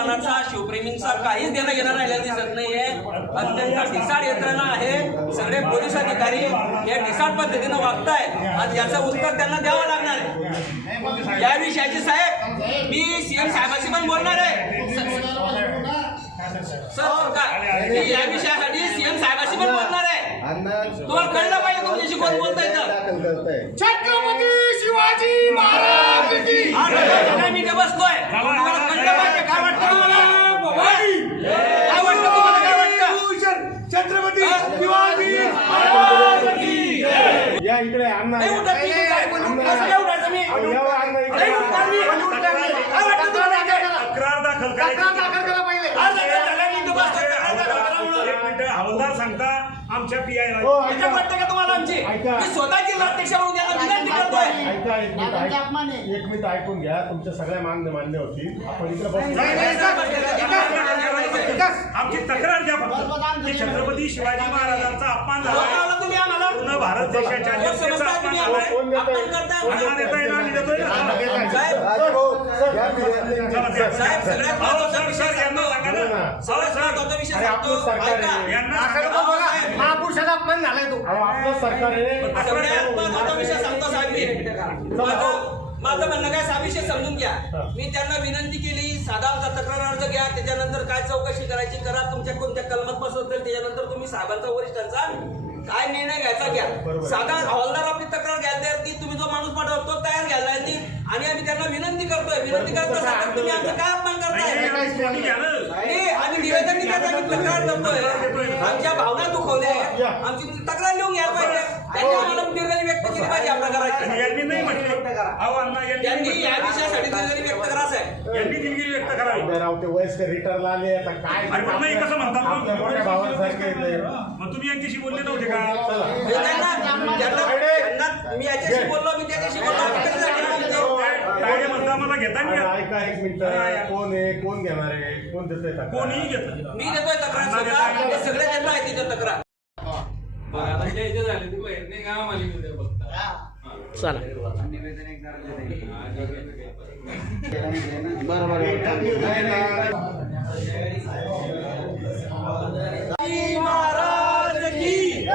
अपमानाचा शिवप्रेमींचा काहीच देणं घेणं राहिलेलं दिसत नाहीये. अत्यंत ढिसाळ यंत्रणा आहे. सगळे पोलीस अधिकारी हे ढिसाळ पद्धतीनं वागतायत आणि याचं उत्तर त्यांना द्यावं लागणार आहे. या विषयाची साहेब मी सीएम साहेबांशी पण बोलणार आहे. सर काय या विषयासाठी सीएम साहेबांशी पण बोलणार आहे. तुम्हाला कळलं पाहिजे तुमच्याशी कोण बोलतंय तर. छत्रपती शिवाजी महाराज की मी इथे बसतोय. तुम्हाला कळलं पाहिजे. काय वाटतं तुम्हाला? काय वाटतं तुम्हाला? काय वाटतं? छत्रपती शिवाजी महाराज की या इकडे अण्णा नाही उठत मी. कसं काय उठायचं मी? नाही उठणार मी. काय वाटतं तुम्हाला? तक्रार दाखल करा पहिले. आज सगळं झालं. मी इथं बसतोय. तक्रार दाखल करा म्हणून. एक मिनिट हवालदार सांगता आमच्या पीआय याच्यात वाटतं का तुम्हाला आमची? मी स्वतः जिल्हाध्यक्ष म्हणून त्यांना विनंती करतोय. ऐका एक मिनिट ऐकून घ्या. तुमच्या सगळ्या मागण्या मान्य होतील. आपण इकडे बसतो. आमची तक्रार द्या फक्त की छत्रपती शिवाजी महाराजांचा अपमान झाला. बोलावलं तुम्ही आम्हाला. पूर्ण भारत देशाच्या लोक जनतेचा समजताय अपमान तुम्ही झालाय. आम्हाला. अपमान करताय. अन्ना देताय ना आम्ही देतोय ना. साहेब सगळ्यात महत्त्वाचा विषय यांना सांगतो. सांगा ना. सगळ्यात महत्त्वाचा विषय अरे सांगतो. आपलं सरकार ऐका. आहे. यांना महापुरुषाचा अपमान झालाय तो. आपलं सरकार आहे. सगळ्यात महत्त्वाचा विषय सांगतो साहेब मी. माझं म्हणणं काय हा विषय समजून घ्या. मी त्यांना विनंती केली साधा आमचा तक्रार अर्ज घ्या. त्याच्यानंतर काय चौकशी करायची करा. तुमच्या कोणत्या कलमात बसवत त्याच्यानंतर तुम्ही साहेबांचा वरिष्ठांचा काय निर्णय घ्यायचा घ्या. साधा हवालदार आपली तक्रार घ्यायला तयार ती तुम्ही जो माणूस पाठवतो तो तयार घ्यायला ती आणि आम्ही त्यांना विनंती करतोय. विनंती करता साहेब तुम्ही आमचं काय अपमान करताय? आम्ही निवेदन दिलं आम्ही तक्रार करतोय. आमच्या भावना दुखवल्या आमची तक्रार लिहून घ्यायला पाहिजे. त्यांनी आम्हाला दिलगिरी व्यक्त केली पाहिजे आपल्या घराची. यांनी नाही म्हटलं अहो अण्णा त्यांनी या विषयासाठी दिलगिरी व्यक्त करायचं आहे. यांनी दिलगिरी व्यक्त करावी. उद्या राव ते वयस्कर रिटर्नला आले. आता काय अरे पण नाही कसं म्हणतात मग? आपल्या मोठ्या भावासारखे येते. मग तुम्ही यांच्याशी बोलले नव्हते का? मी याच्याशी बोललो मी त्याच्याशी बोललो. काय म्हणता मला घेता नाही येत. ऐका एक मिनिट. कोण आहे कोण घेणार आहे कोण देतोय तक्रार? कोणीही घेत मी देतोय तक्रार स्वतः. ते सगळे त्यांना आहे तिथे तक्रार. महाराज की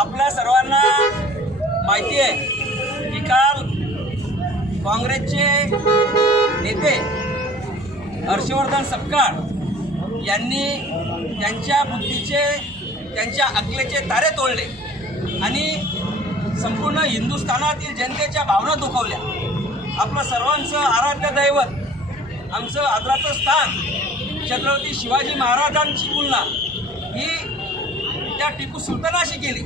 आपल्या सर्वांना माहिती आहे की काल काँग्रेसचे नेते हर्षवर्धन सपकाळ यांनी त्यांच्या बुद्धीचे त्यांच्या अकलेचे तारे तोडले आणि संपूर्ण हिंदुस्थानातील जनतेच्या भावना दुखावल्या. आपलं सर्वांचं आराध्य दैवत आमचं आदराचं स्थान छत्रपती शिवाजी महाराजांची तुलना ही त्या टिपू सुलतानाशी केली.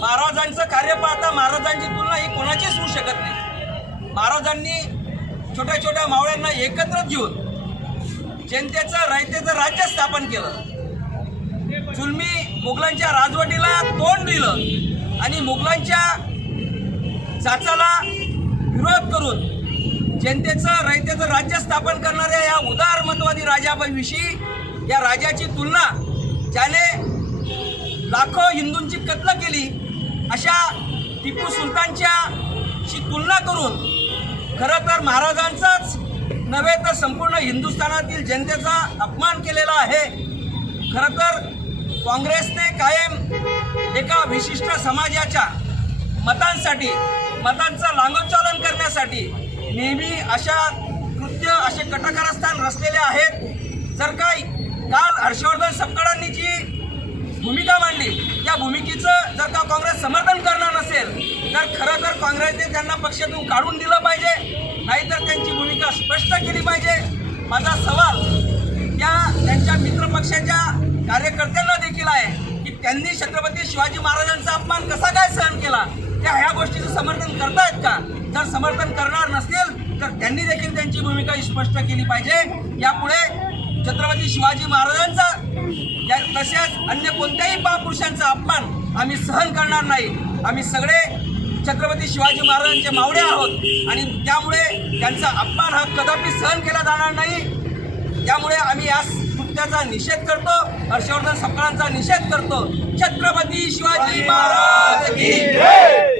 महाराजांचं कार्य पाहता महाराजांची तुलना ही कोणाचीच होऊ शकत नाही. महाराजांनी छोट्या छोट्या मावळ्यांना एकत्र घेऊन जनतेचं रयतेचं राज्य स्थापन केलं. जुलमी मुघलांच्या राजवटीला तोंड दिलं आणि मुघलांच्या चाचाला विरोध करून जनतेचं रयतेचं राज्य स्थापन करणाऱ्या या उदारमतवादी राजाविषयी या राजाची तुलना ज्याने लाखो हिंदूंची कत्ल केली अशा टिपू सुलतानच्या शी तुलना करून खरं तर महाराजांचाच नव्हे तर संपूर्ण हिंदुस्थानातील जनतेचा अपमान केलेला आहे. खरं तर काँग्रेसने कायम एका विशिष्ट समाजाच्या मतांचं लांगोचालन करण्यासाठी नेहमी अशा कृत्य असे कटकारस्थान रचलेले आहेत. जर काही काल हर्षवर्धन सपकाळांनी जी भूमिका मांडली त्या भूमिकेचं जर का काँग्रेस समर्थन करणार नसेल तर खरं तर काँग्रेसने त्यांना पक्षातून काढून दिलं पाहिजे. नाहीतर त्यांची भूमिका स्पष्ट केली पाहिजे. माझा सवाल त्यांच्या मित्रपक्षाच्या कार्यकर्त्यांना देखील आहे की त्यांनी छत्रपती शिवाजी महाराजांचा अपमान कसा काय सहन केला. त्या ह्या गोष्टीचं समर्थन करतायत का? जर समर्थन करणार नसतील तर त्यांनी देखील त्यांची भूमिका स्पष्ट केली पाहिजे. यापुढे छत्रपती शिवाजी महाराजांचा तसेच अन्य कोणत्याही महापुरुषांचा अपमान आम्ही सहन करणार नाही. आम्ही सगळे छत्रपती शिवाजी महाराजांचे मावळे आहोत आणि त्यामुळे त्यांचा अपमान हा कदापि सहन केला जाणार नाही। त्यामुळे आम्ही या कृत्याचा निषेध करतो, हर्षवर्धन सपकाळांचा निषेध करतो। छत्रपती शिवाजी महाराज की जय।